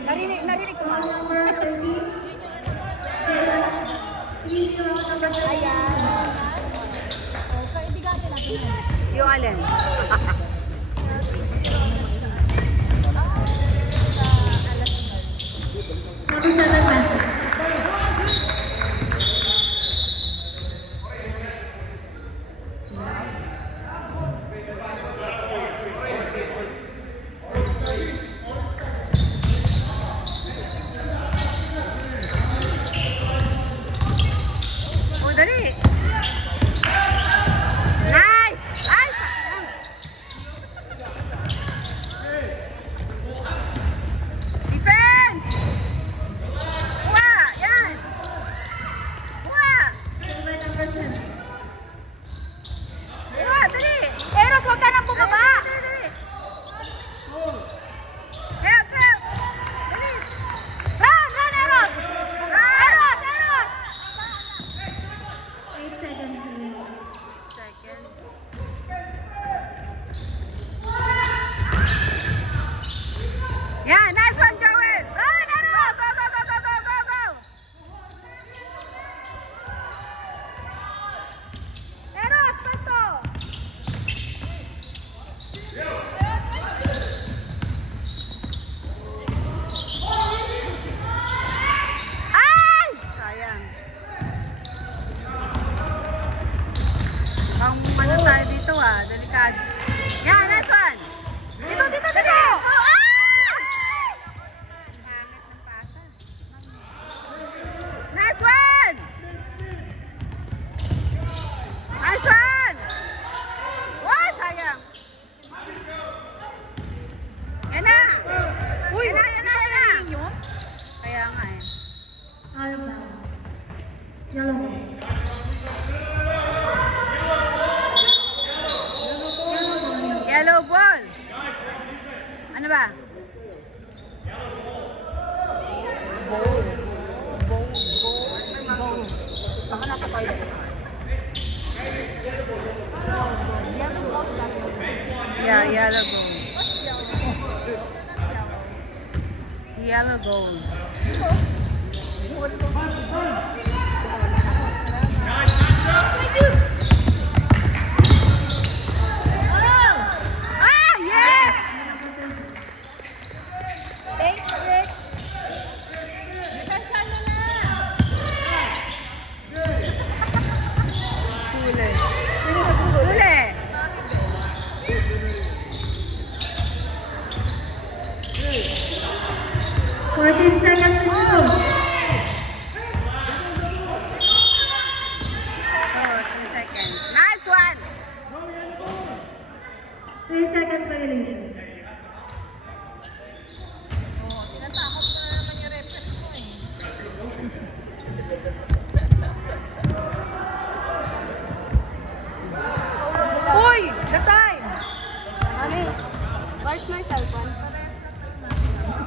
Narinig ko nga. Ayan. Yung alin? Oh, dali. Nice! Ay! Defense! Kuha! Yan! Kuha! Kuha! Dali! Eros, huwag ka nang bumaba. Dali! Help! Help! Dali! Run, Eros! Eros! Second. Yeah, nice one, Joel! Run, Eros! Go, go, go, go, go, go, go! Eros, pasto! Ay! Sayang. Pang ano tayo dito delikado. Yeah, nice one! Dito, dito, dito! Oh, ah! Hangit ng pasa. Nice one! Nice one! Wow, sayang! Yan na! Uy, Yan na, yan na, yan na! yun? Kaya nga eh. Yellow ball. Ano ba? Baka nasa toilet. Yeah, yellow goal. Yellow goal. Ah, yes! Thanks, Rick. Depensa nyo na. Huli. Huli. 14 seconds to go. Oh, 2 seconds. Nice one. 3 seconds violation. Tinatakot na naman yung reference mo eh. Uy! The time! Mami, where's my cellphone?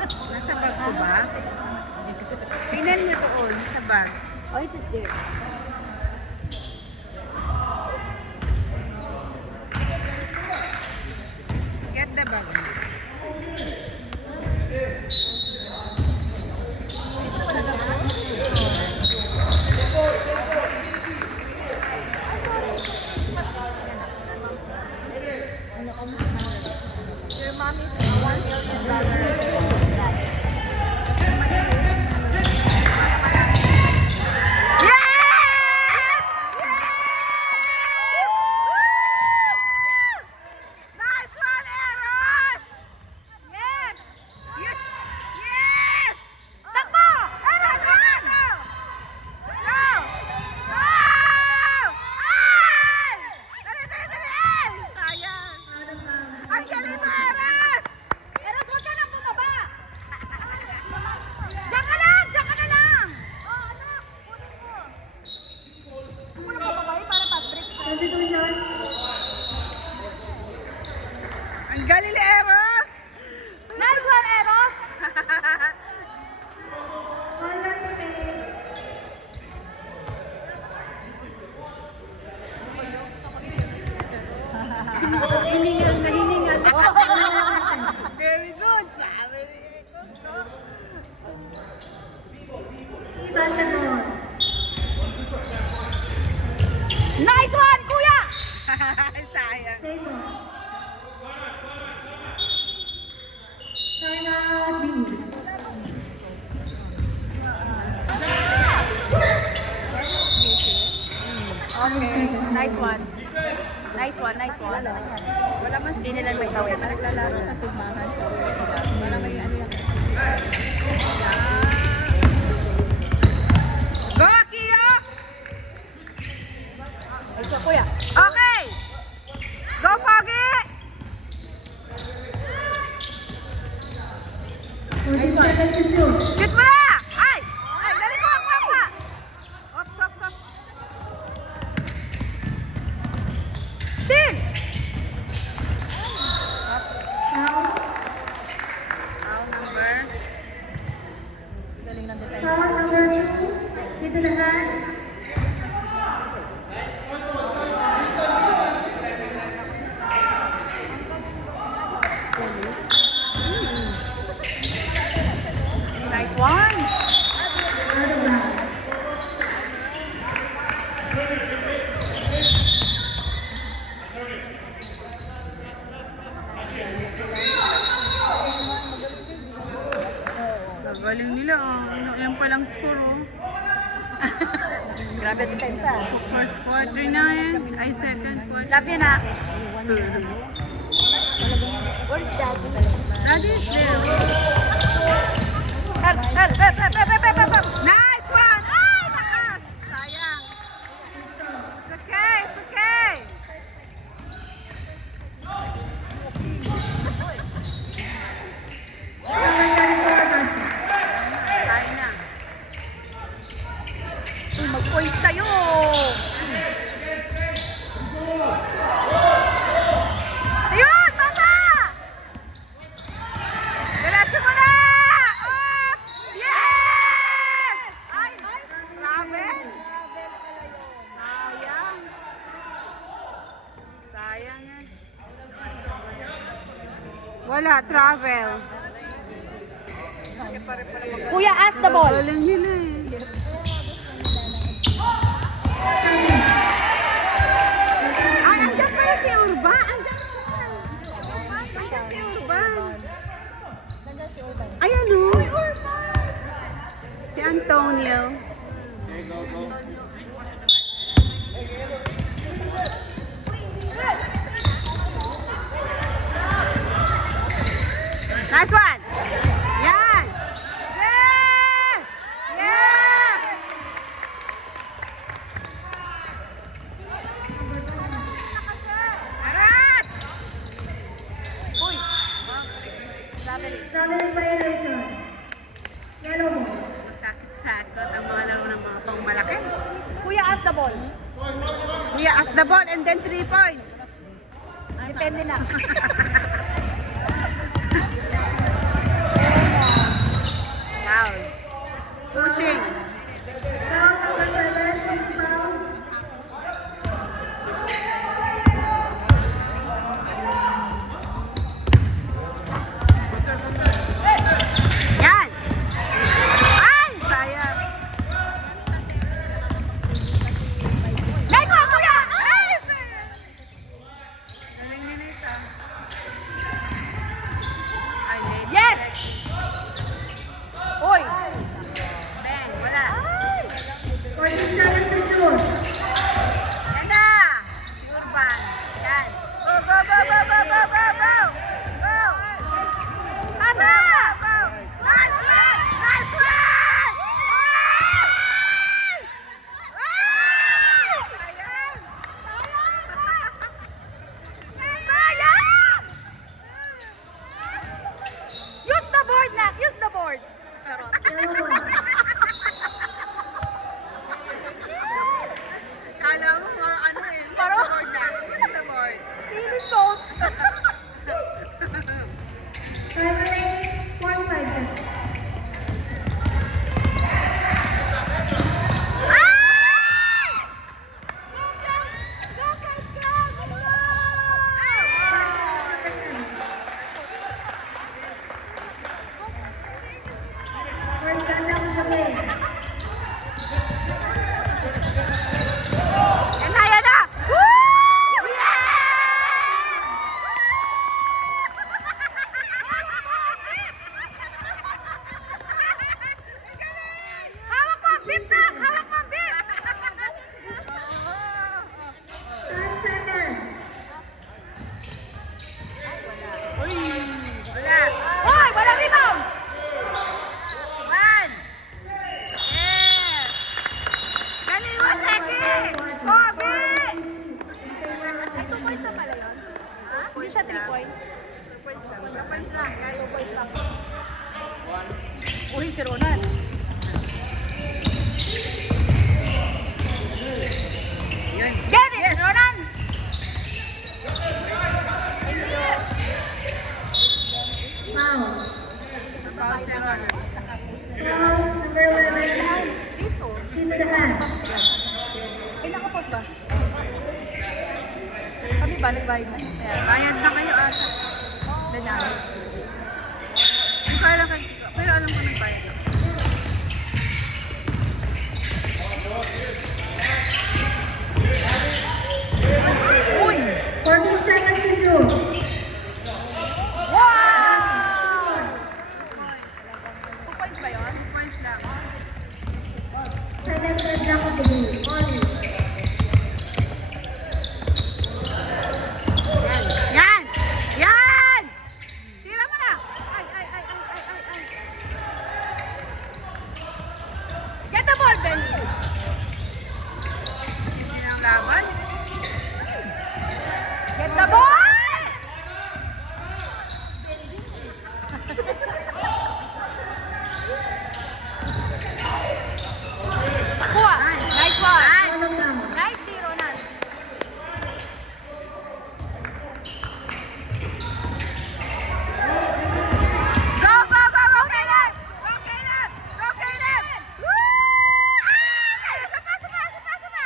Nasa bag ko ba? Pinan niyo doon sa bag. Oh, is it there? Get the bag. Your mommy's $1 million. Yeah! one. Nice one, nice one. Wala man hindi nila may tawid. Naglalaro sa sugmahan. Wala may ano yan. Go, Kiyo! Ay, so, kuya. Okay! Go, Pogi! 14 seconds to shoot. Shoot mo na! Ay! Ay, dali ko! Ops, ops, ops. Still! Foul. Foul number. Galing ng defense. Foul number 2. Hit to the hand. Nice one! Out of bounds. Galing nila oh. Yan palang score oh. Grabe depensa. First quarter na yan. Ay, second quarter. Love you na. Where's daddy? Daddy is there. Nice one! Ay, lakas! Sayang. It's okay, it's okay. Tayo na. Uy, mag-points tayo. Ayun, tama! Diretso mo na! Oh! Yes! Ay, travel? Sayang. Sayang yan. Wala, travel. Kuya, ask the ball. Galing nila eh. Ay, andyan pala si Urban. Andyan siya. Andyan si Urban. Ayan o. Si Antonio. Nice one. Yan. Yes. Yes. Arat. Uy. Traveling violation. Yellow ball. Sakit-sakot ang mga laro ng mga pangmalaki. Kuya, ask the ball. Kuya, ask the ball and then 3 points. Depende na. Foul. Pushing. Foul number 7. Foul. Yan. Ay, sayang. Nice one, kuya. Ay, galing nila isa. Ay, late. Yes! Uy! Ben, wala. 14 seconds to shoot. Yan na. Si Urban. Yan. Go, go, go, go, go, go, go, go. Go. Asa? Go. Nice one. Nice one. Ay! Ay! Sayang. Sayang. Use the board na! Use the board! Yellow ball. Kala mo, more ano eh. Parang board na. What's the board? Really coach! Time remaining 45 seconds. Ay! First down of the game. Yan na, yan na! Woo! Hawak mo ang beat, Nak! Hawak mo ang beat! Uy, si Ronan. Get it, Ronan! Foul. Foul si Ronan. Foul number 11. Dito. Team the match. Ay, nakapost ba? Kami ba? Nagbayad na. Bayad na kayo ata. Danalo. Hindi ko alam kayo. Pero alam ko nagbayad na. Uy! 14 seconds to shoot. Wow! 2 points ba yun? 2 points lang. Second third block of the game. Only. Yan! Yan! Tira mo na! Ay, ay, ay, ay, ay, ay, ay. Get the ball, Ben! Yan ang laban. Get the ball! Kuha! Nice one! Follow down. Nice, D, Ronan. Go, go, go, go, Caleb! Go, Caleb! Go, Caleb! Woo! Ah! Sapa, sapa, sapa, sapa!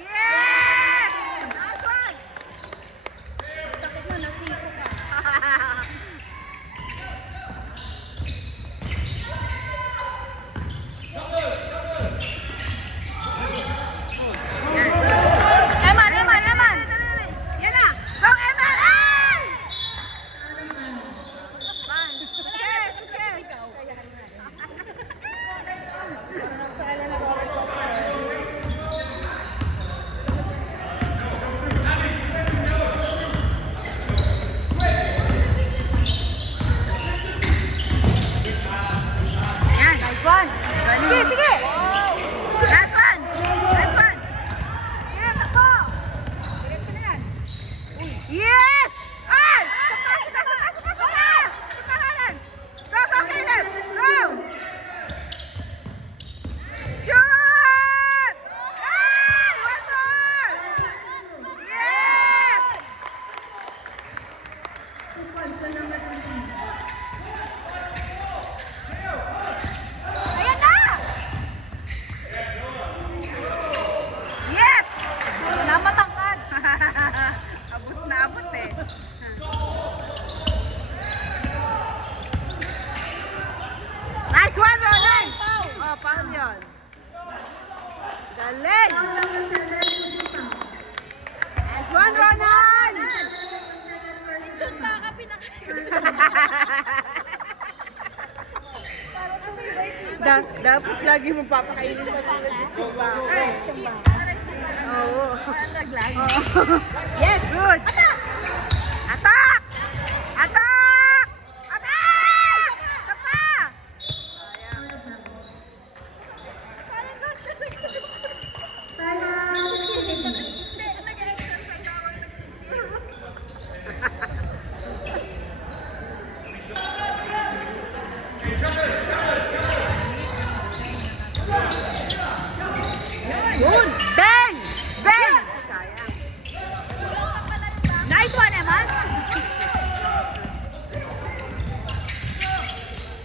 Yes! Nice one! Sakit mo, nasiko ka. Yan. Eman, Eman, Eman! Yan na! Go, Eman! Ay! Man. Yes, yes. Yan. Nice one. Sige, sige! Last one! Last one! Yan, takbo! Diretso na yan. Yes! Ay! Sapa, sapa, sapa, sapa! Sapa kanan! Go, go, Caleb! Go! Shoot! Ay! One more! Yes! 2 points to number 20. Ayan na! Yes! Namatangkad. Abot na abot eh. Nice one, Ronan! Oh, foul yun. Galing! Foul number 7. Foul. Nice one, Ronan! Chut pa ka pinakain. Dapat lagi mo papakainin sa mga chupa. Oo. Yes, good. Attack! Attack! Attack! Tapa! Time out. Yun! Bang! Bang! Sayang. Nice one, Eman.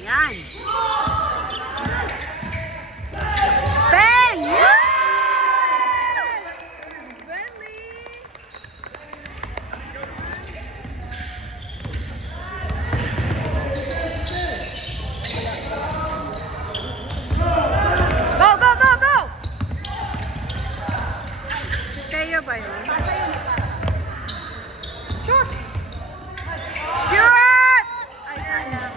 Yan. Bang! Yes! Go, go, go, go! Si Teo ba yun? Shoot! Shoot! Ay, sayang.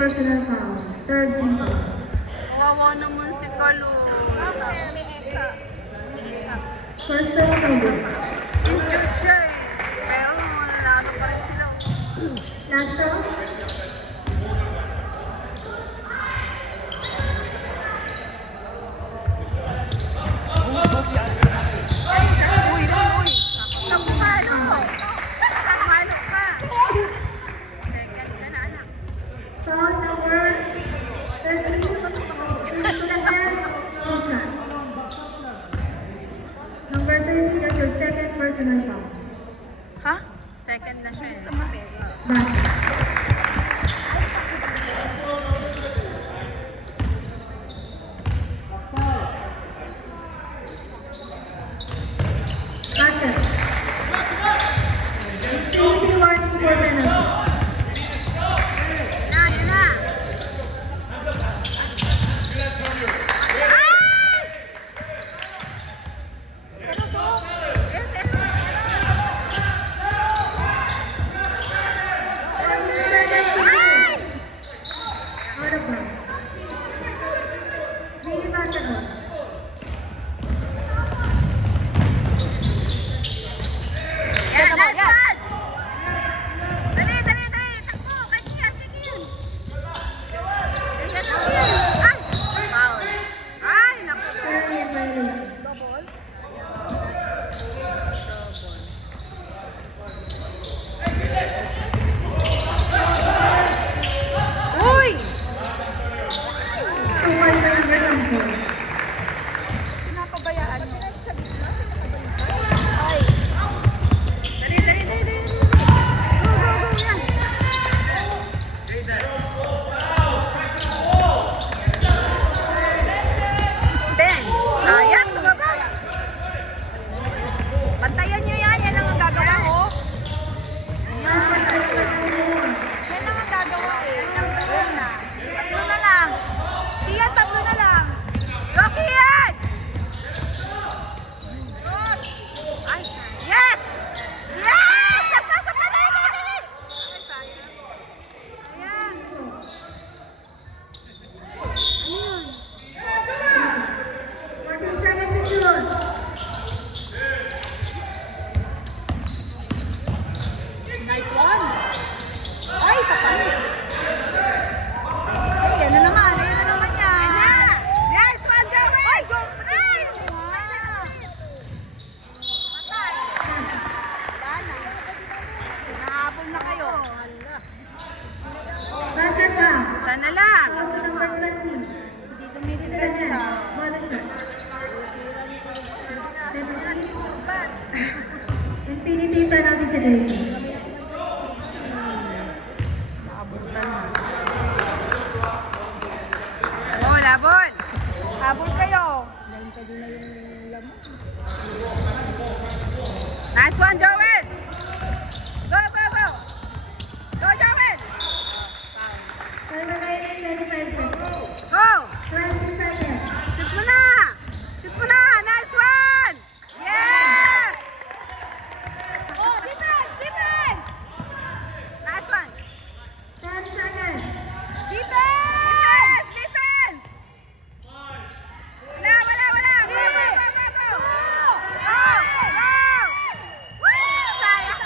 personal foul. Third team foul. Kawawa naman si Kalo. May eka. First turnover. Injured siya eh. Pero mananalo pa rin sila. Last round. Uy, uy. Nagpumalo. Nagpumalo ka. Second ka na, anak. Foul number 13. Number 13, that's your second personal foul. Ha? Second na siya eh. Basket. Basket. Safety warning for penalty. Yan na. Out of bounds. Bring it back to us. Yan, last one. Dali, dali, dali. Takbo. Kanya, sige yan. Sige, sige yan. Ay, foul. Ay, naku. Currently violation. Uy! So, one number number. Pinapabayaan mo. Dali, dali, dali, dali. Go, go, go, yan. Ben, sayang, tumabas. Bantayan nyo yan, yan lang ang gagawa ko. Yan lang ang gagawa eh. Tatlo na lang. Kian, tatlo na lang. Go, Kian! Ay, yes! Yes! Sapa, sapa, dali, dali, dali! Ay, sayang. Ayan. Ano yun? 14 seconds to shoot. Nice one. Ay, sa kanya. Ay, ano naman? Ano naman yan? Yes, one, Joey! Ay, go! Ay! Patay! Wala na. Nahabol na kayo. Basket foul. Sana lang! Foul number 20. Hindi tumitin ka Second. sa... Bonus shot. 17. Infinity penalty today. Naabutan na. Oh, labon! Habol kayo. Nahintay din na yung lamang. Nice one, Joel! Go, go, go! Go, Joel! Time remaining 25 seconds. Go! 20 seconds. Shoot mo na! Shoot mo na! Nice one! Yes! Oh, defense! Defense! Nice one! 10 seconds. Defense! Defense! Wala, wala, wala! Go, go, go, go, go! Go! Go! Woo! Sayang!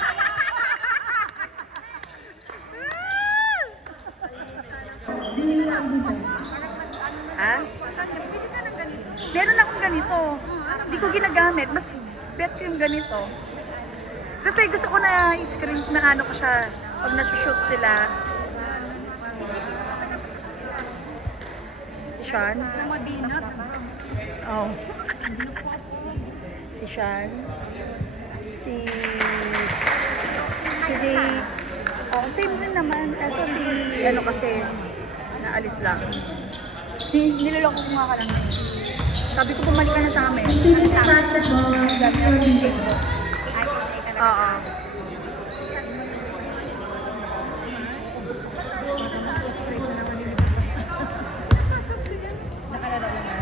Dili ang defense. Ha? Pwede ka ng ganito. Meron akong ganito. Hindi ko ginagamit. Mas bet ko yung ganito. Kasi gusto ko na i-screen na ano ko siya pag nasushoot sila. Si Sean. Sa Madinot. Oh. Si Sean. Si Jay. Oh, same din naman. Kaso si ano kasi naalis lang. Niloloko ko nga ka lang. Sabi ko bumalik ka na sa amin. Infinity basketball. Oo. Nakalaro naman.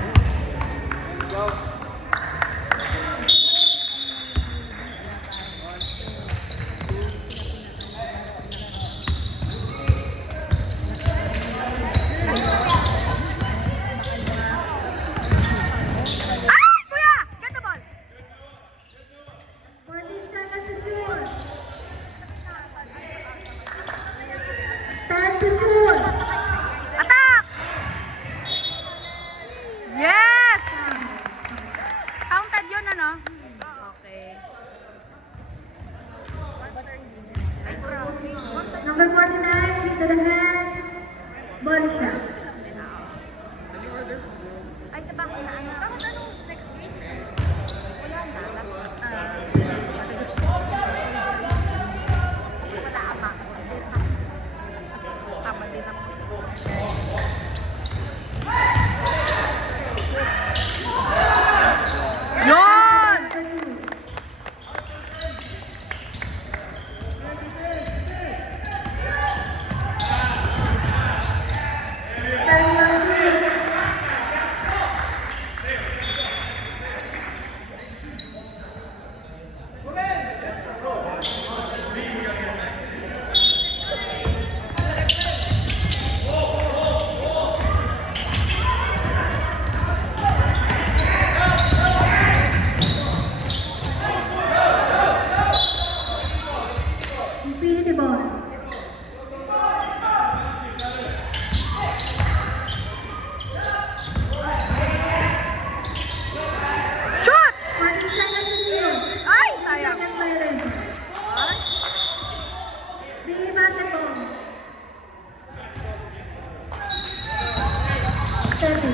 30.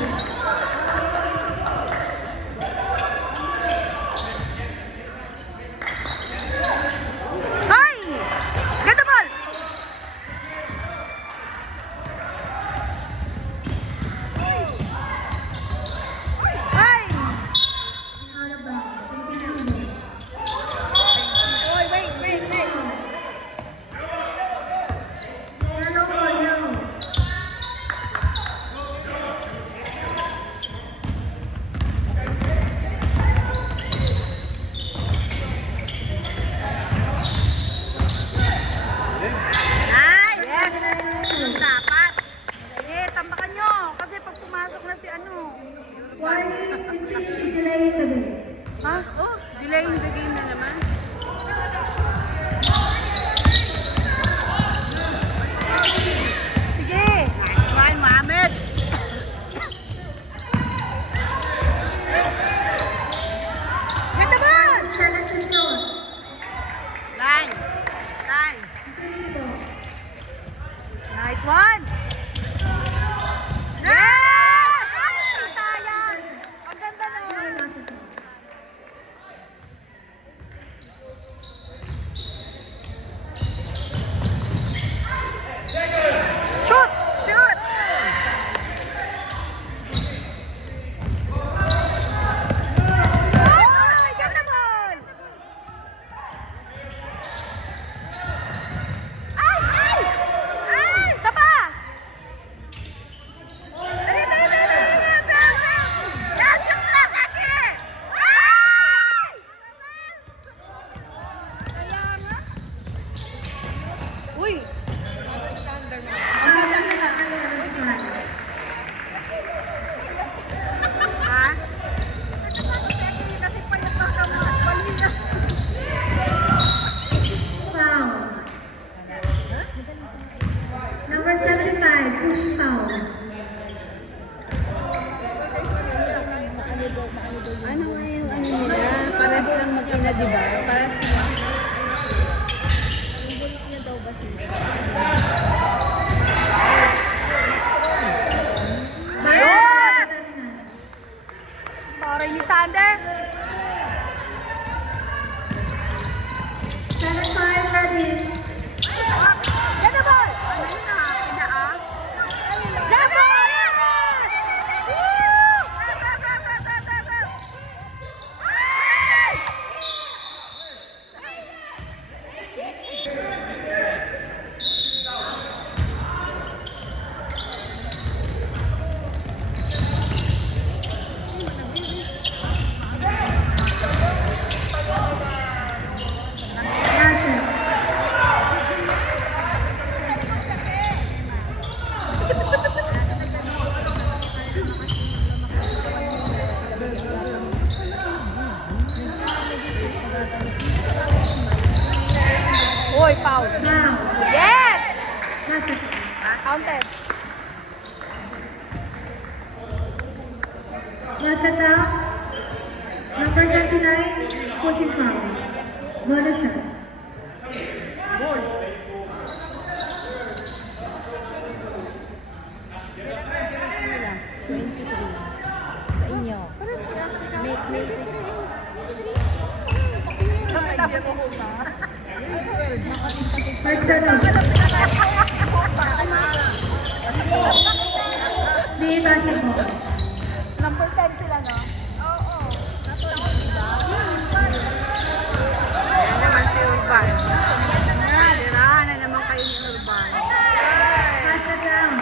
Ay! Get the ball! Ay! Out of bounds. 15 seconds. Oy, wait. Yellow for yellow. Nice! Yes! Dapat. Tambakan nyo. Kasi pag pumasok na si ano. Warning, 15 delay in the game. Ha? Oh, delay in the game na naman. Sige. Nice one, Mohamed. Get the ball! 7 seconds. Line. Nice one. Yes! Ay, sayang. Ang ganda nun. Shoot! Oh, get the ball! Ay! Isa pa! Dali! Yes, shoot na, Kaki! Ay! Kaya nga. Uy! Ha? Kasi pag nagkakamali na. Foul. Number 75, pushing foul. Ano nga yung ano nila? Para silang mag-ina, di ba? Para Yes! Sorry, Miss Sander. 75, ready. Get the ball! Get the ball! Yes! Dashes. Uy, foul. Foul. Yes! Dashes. Counted. Last out. Number 39, pushing foul. Bonus shot. First shot out. Di basketball. Number 10 sila, no? Oo. Yan naman si Urban. Tirahan na naman kayo ni Urban. Pass it down.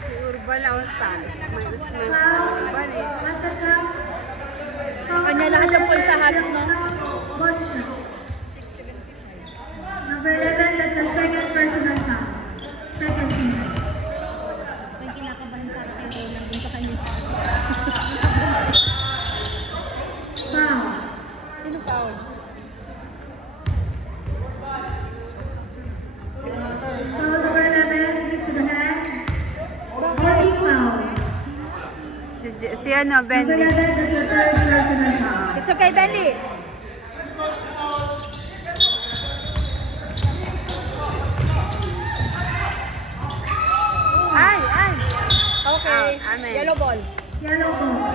Si Urban lang ang taas. May usman si Foul. Urban eh. Pass it down. Sa kanya lahat ng pool sa Habs, no? Bonus shot. Number 11, that's the second personal foul. Second team. May kinakabahan para kay Roland dun sa kanya. Foul. Sino foul? Foul number 11, stick to the hand. Body foul. Si ano, Number Bentley. 11, that's the third personal foul. It's okay, Bentley. Ay! Okay. Amen. Yellow ball. Yellow ball.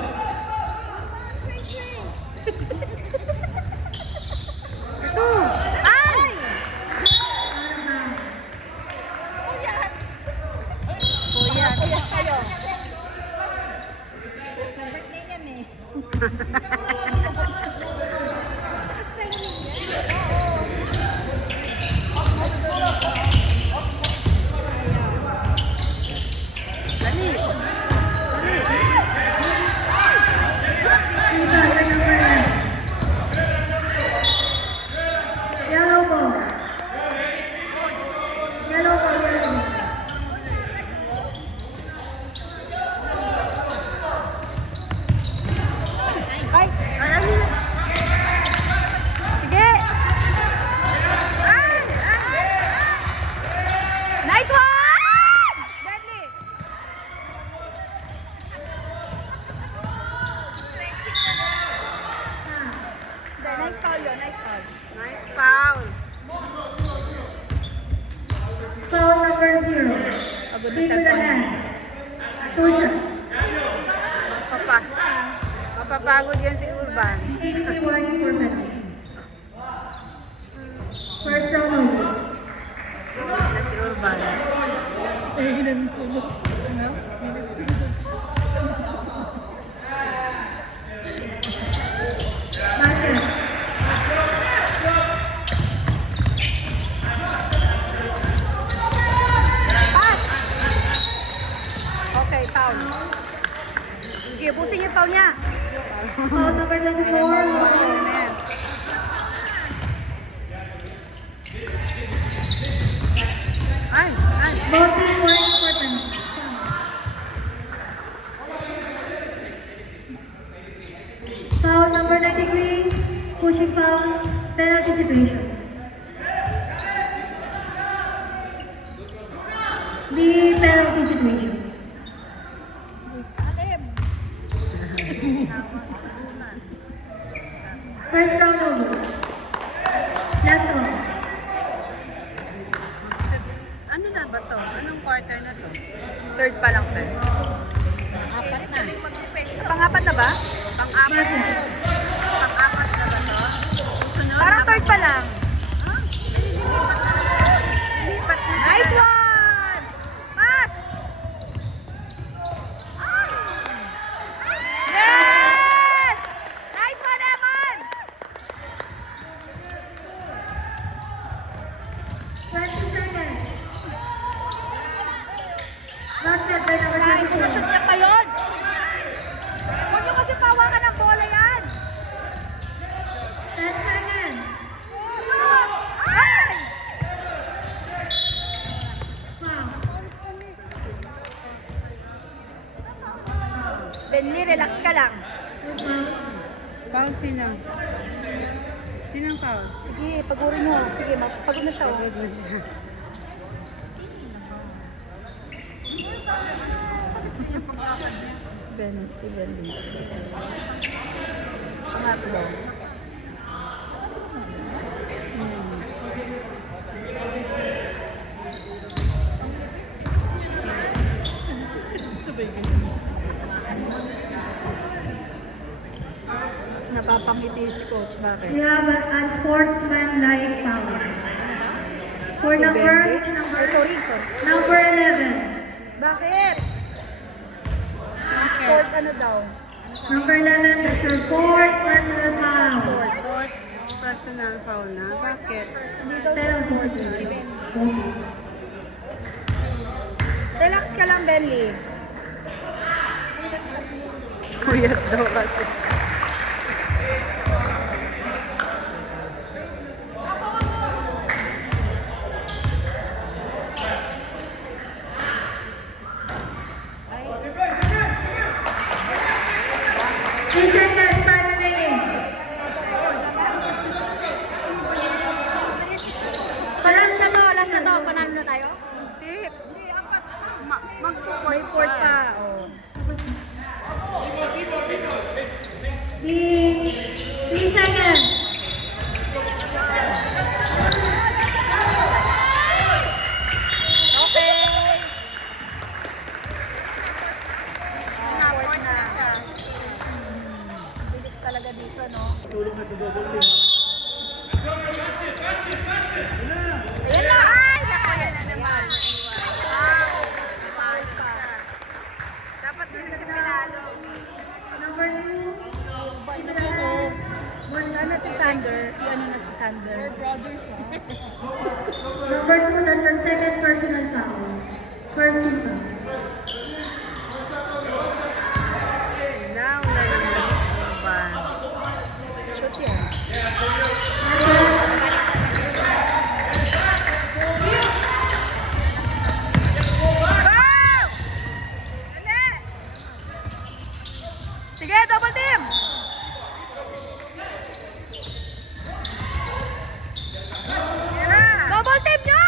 Ito. Ay! Kuya. Yes kayo. Birthday yan eh. Dali. Ito, number 9. Yellow ball. Yellow ball, yellow ball. Ay! Ano? Sige! Nice one! Deadly! Hindi, nice foul yun, nice foul. Nice foul. Foul number 0. Pagod na Three to the cellphone. hand. 2 shots. Mapapagod yan si Urban. 80 points for penalty. First round over. Na si Urban. Basket. Pass! Okay, foul. Sige, busin yung foul niya. Foul number 24. Ay, ay. Both team points for penalty. Foul number 93. Pushing foul. Penalty situation. The penalty situation. First round over. Last one. Ano na ba to? Anong quarter na to? Third pa lang, sir. Apat na. Pang-apat na ba? Pang-apat. Pang-apat na ba to? Sunod? Parang third pa lang. Lipat na. Nice one! Pass! Yes! Nice one, Evan! 20 seconds. Basket by number Ay, pumashoot 24. niya pa yun! Huwag niyo kasi pawakan ng bola yan! 10 seconds. Ay! Foul. Benly, relax ka lang. Two fouls. Foul sino? Sinong foul? Sige, pagurin mo. Sige, pagod na siya. oh. Pagod na siya. Si Benly. Pangatlo. Napapangiti si coach. Bakit? We have an unsportsmanlike foul. For Si number, Benji? Sorry. number 11. Bakit? Sport ano daw? Number 11 is your fourth personal foul. Fourth personal foul na. Bakit? Hindi daw siya sport. Si Benly. Relax ka lang, Benly. Puyat daw kasi. Three seconds, time remaining. So last na to. Panalo na tayo? Hindi. May fourth pa. Oh. Three seconds. Okay. Ayan na! Ay, naku, yan na naman. Dapat doon kasi pinalo. Number 2. Sana si Sander, ano na si Sander. Number 2, that's your second personal foul. First team foul. Now na naman. Urban. Shoot yan. Wow! Dali! Sige, double team! Double team nyo!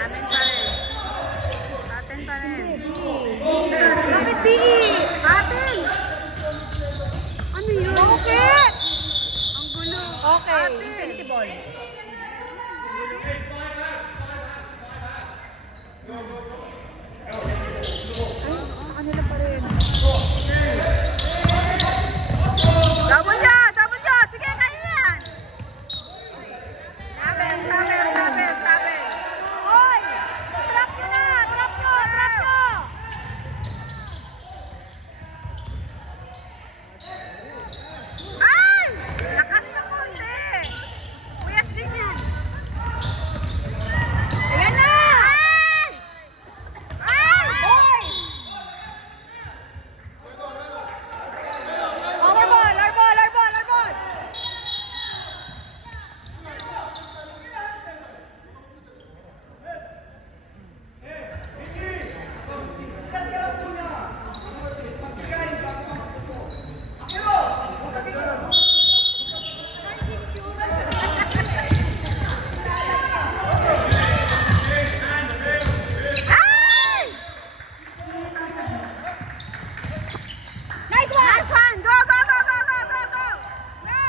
Amin pa rin. Atin pa rin. Bakit PE? Atin! Ano yun? Bakit? Ang gulo. Okay, Atin. infinity ball. Kanila pa rin. Double nyo! Double nyo! Sige, kaya yan! Travel, travel, travel, travel. Hoy! Trap nyo na! Trap nyo! Trap nyo! Ay! Lakas na konti! Puyat din yan. Ayan na! Ay! Ay! Hoy! Our ball! Our ball! Our ball! Our ball! Ay! Nice one! Nice one! Go, go, go, go, go, go, go! Go!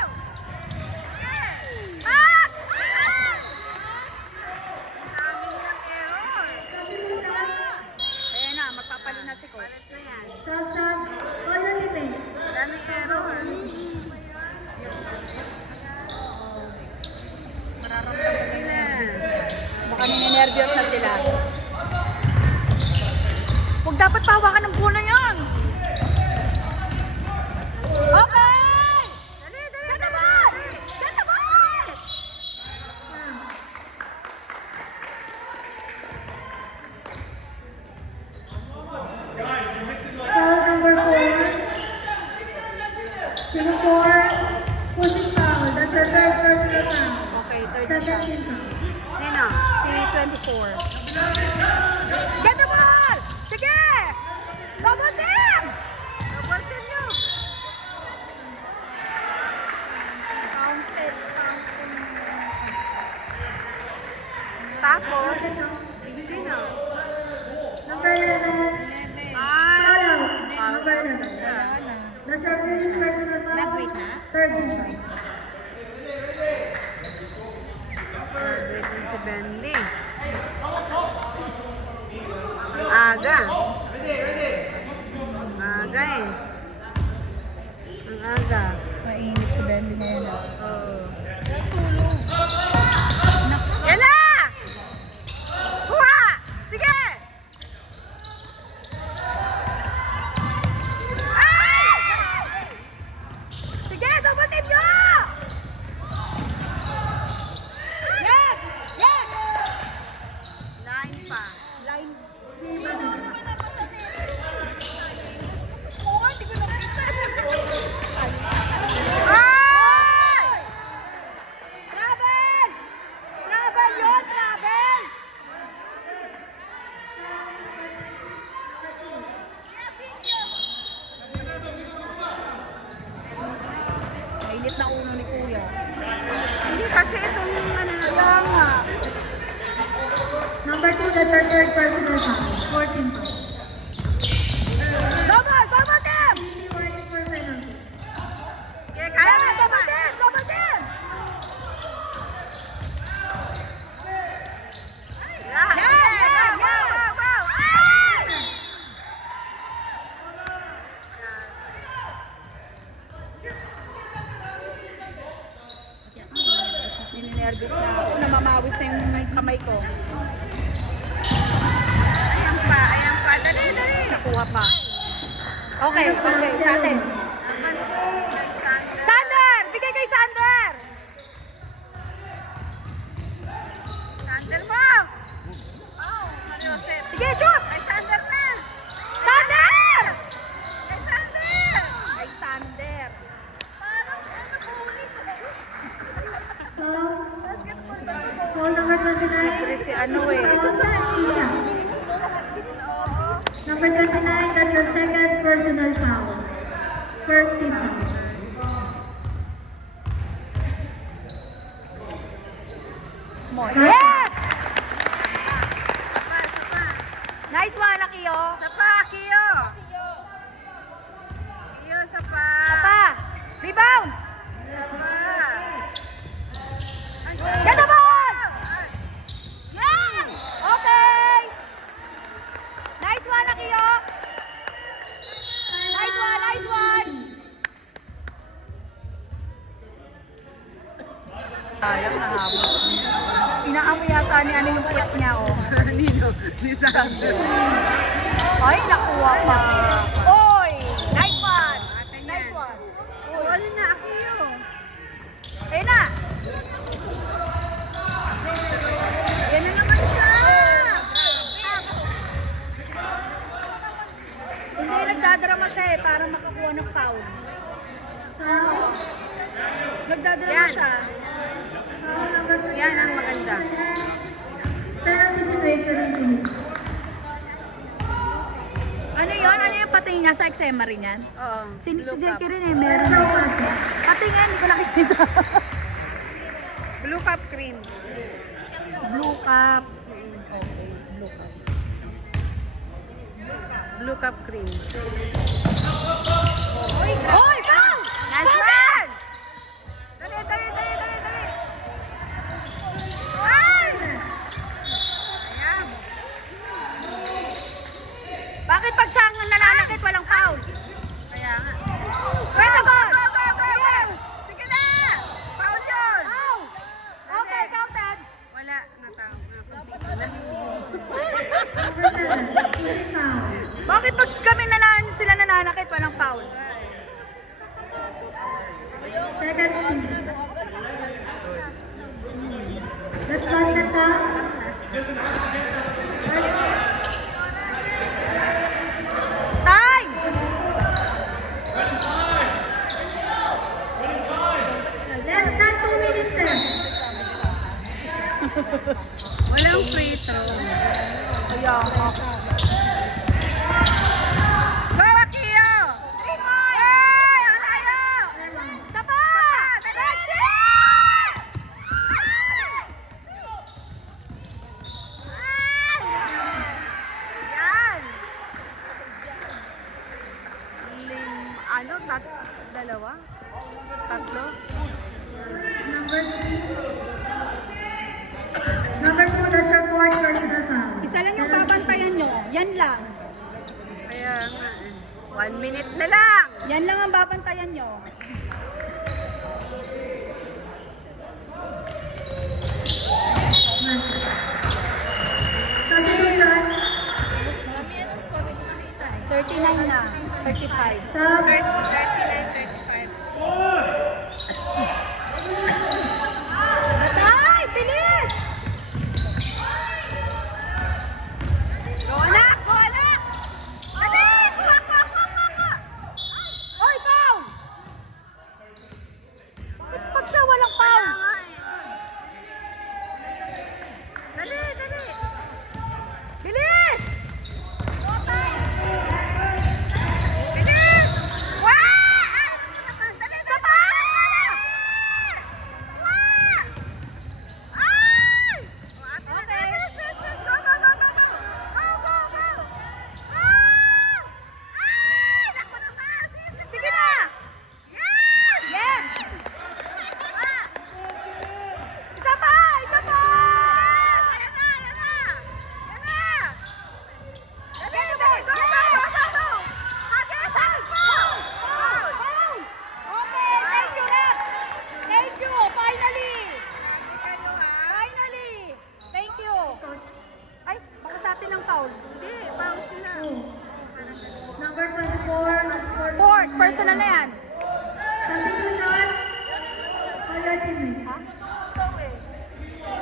Yeah! Pass! Ah! Dami nilang error. Ayan na, magpapalo na si coach. Palit na yan. Southside, all your defense. Daming error. Mararamdaman nila. Baka ninenervyos na sila. Huwag dapat pawakan ng bola yan. Okay! Dali, dali, get the ball! Get the ball! Foul number 4. Team 4, pushing foul. That's your third personal foul. Okay, third na siya. Second team foul. Sino? Si 24. Get the ball! Sige! Double team! Double team nyo! Counted. Tapos, sino? Number 11. Ay! Foul out. Number 11. That's your fifth personal foul. Nag-wait na? Third team foul. Si Bentley. Ang aga. Ang aga eh. Ang aga. Mainit si Bendy ngayon. Yan na! Kuha! Sige! Ay! Sige, double team nyo! Yes! Yes! Line pa. Line. Ay! Travel! Travel yun! Travel! Mainit na uno ni Kuya. Hindi kasi itong ano na lang ha. Number 2, that's your third personal foul. Fourth team foul. Double! Double team! Warning for penalty. Okay, kaya na! Double team! Double team! nervous na ako. Namamawis na yung kamay ko. Ayan pa. Dali, dali. Nakuha pa. Okay, sa atin. Naman kay Sander. Sander! Bigay kay Sander! Sander mo! Oh, Joseph. Sige, shoot! Kay Sander na! Sander! Kay Sander! Kay Sander. Parang nahuli ko. Foul number 29. Pero si ano eh. Tia. Number 29, that's your second personal foul. First team foul. Yes! Nice one, Akio. Sapa, Kiyo! Kiyo, sapa! Pa! Rebound! Sapa! Get the ball! Yan! Okay! Nice one, Akio. Nice one, nice one. Sayang na habang. Inaamoy yata ni ano yung puwet niya, oh. Nino, ni Sander. Ay, nakuha pa. Oy! Nice one! Atin Nice yan. one. Ano na, Kiyo? Ayun na! Yan na naman siya! Hindi, nagdadrama siya eh, para makakuha ng foul. Nagdadrama Yan. siya. Foul number 29. Yan ang maganda. Penalty situation in Philippines. Ano yun? Ano yung patingin niya sa eczema rin yan? Oo. Si Blue Zeki cup. rin eh, meron. No passing. Patingin, hindi ko nakikita. Blue cup cream. Blue cup. Blue cup cream. Oy, foul! Nice one! Dali, dali, dali, dali, dali. Ay! Ayan. Bakit pag siya ang nananakit, walang foul? Kaya nga. Where's the ball? Go, go, go, go! Sige na! Foul yun! Foul! Okay, counted. Wala. Natao. Number 7, team foul. Bakit pag kami sila nananakit, walang foul? Second team. That's one na foul. Time! Less than 2 minutes left. Walang free throw. Kaya ako. Go, Akio! 3 points! Ay! Ang layo! Isa pa! Dali! Yan! Dalawa? Tatlo? Number 2, that's your fourth personal foul. Isa lang yung babantayan nyo. Yan lang. Kaya nga eh. 1 minute na lang! Yan lang ang babantayan nyo. Substitution. 39 na. 35. Sub. 39-35. Batay! Bilis! Go anak! Go anak! Dali! Kuha! Oy, foul! Bakit pag siya walang foul? Dali! Dali! Bilis! Bilis! Wow! personal na yan. Substitution for your teammate.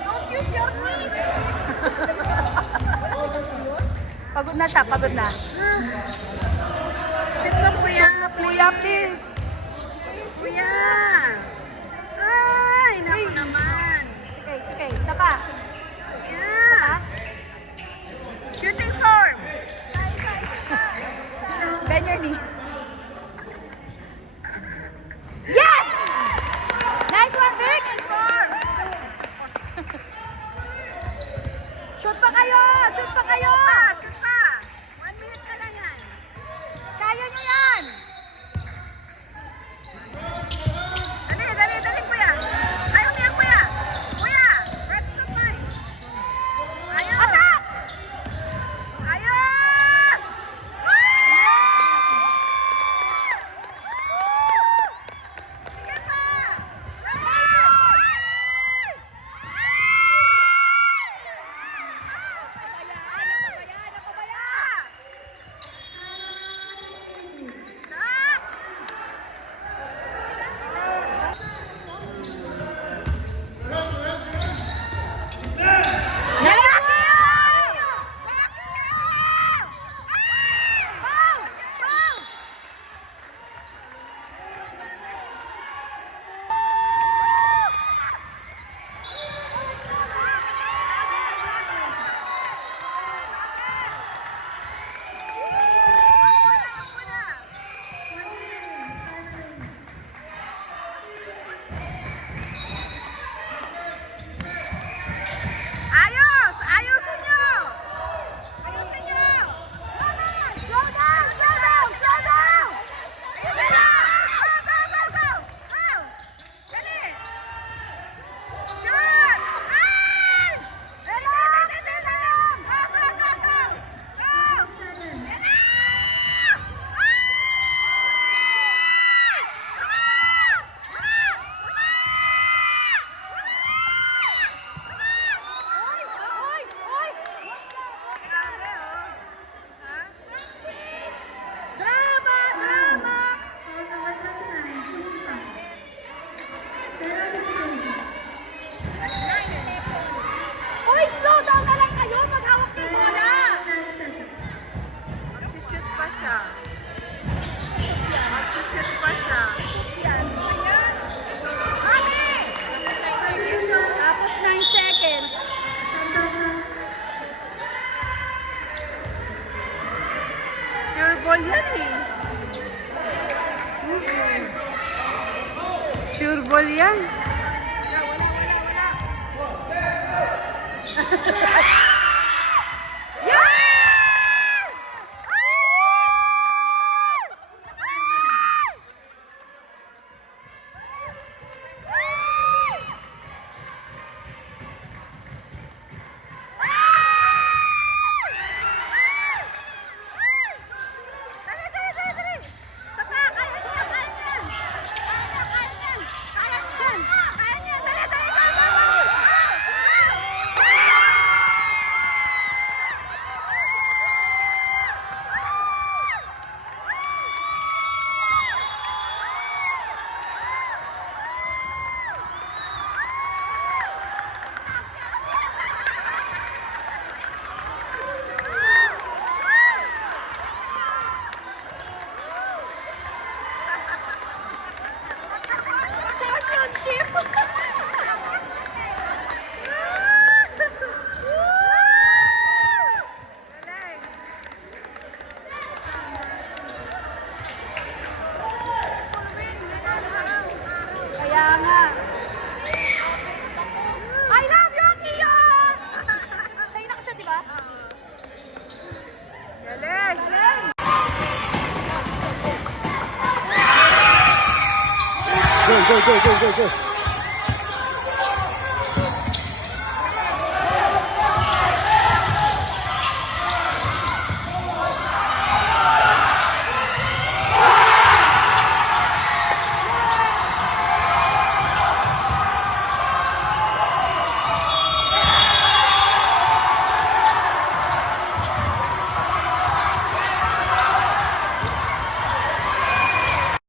Don't use your knees. Pagod na siya, pagod na. Shoot ka, kuya. Kuya, please. Kuya. Ay, naku naman. Sige, sige. Saka. Yeah. Shooting form. Bend your knee. Yes! Nice one, Vic! Form. Shoot pa kayo! Shoot pa kayo! Shoot pa. 1 minute ka lang yan. Kaya nyo yan! Dali, dali, dali, kuya. Ayaw niya, kuya. Kuya, press the point. Ayaw. Attack! Ayos! Sige pa! Ayos! Ayusin nyo! Ayusin nyo! Slow down! Slow down! Slow down! Ayusin nyo! Go, go, go, go! Go! Dali! Shoot! Ay! Dali, dali, dali, dali! Go, go, go, go! Go! Dali! Oy! Oy! Grabe, oh. Ha? Drama! Drama! Foul number 29, shooting foul. Penalty kill. Oy! Slow down na lang kayo! Maghawak ng bola! 9 seconds. Mag-shoot pa siya. Mag-shoot pa siya. Tapos 9 seconds. Pure ball yan eh. Pure ball yan. Championship! Kaya nga. I love you, Kia! China ka siya, di ba? Galing! Galing! Go, go, go, go, go, go.